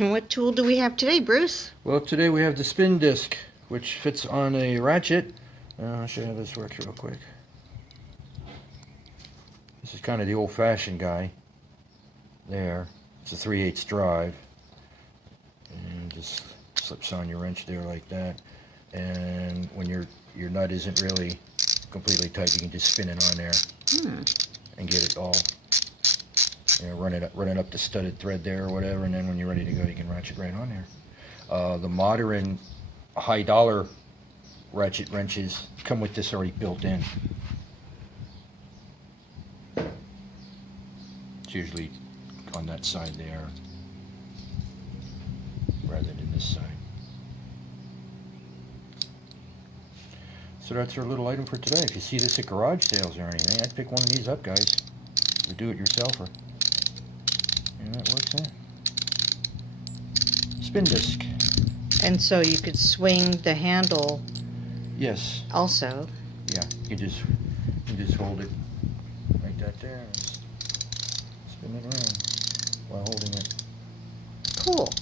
And what tool do we have today, Bruce? Well, today we have the spin disc, which fits on a ratchet. I'll show you how this works real quick. This is kind of the old-fashioned guy. There, it's a 3/8 drive, and just slips on your wrench there like that. And when your nut isn't really completely tight, you can just spin it on there and get it all. Run it up the studded thread there or whatever, and then when you're ready to go, you can ratchet right on there. The modern high-dollar ratchet wrenches come with this already built in. It's usually on that side there, rather than this side. So that's our little item for today. If you see this at garage sales or anything, I'd pick one of these up, guys. The do-it-yourselfer. And that works in. Spin disc. And so you could swing the handle. Yes. Also. Yeah, you just hold it like that there and spin it around while holding it. Cool.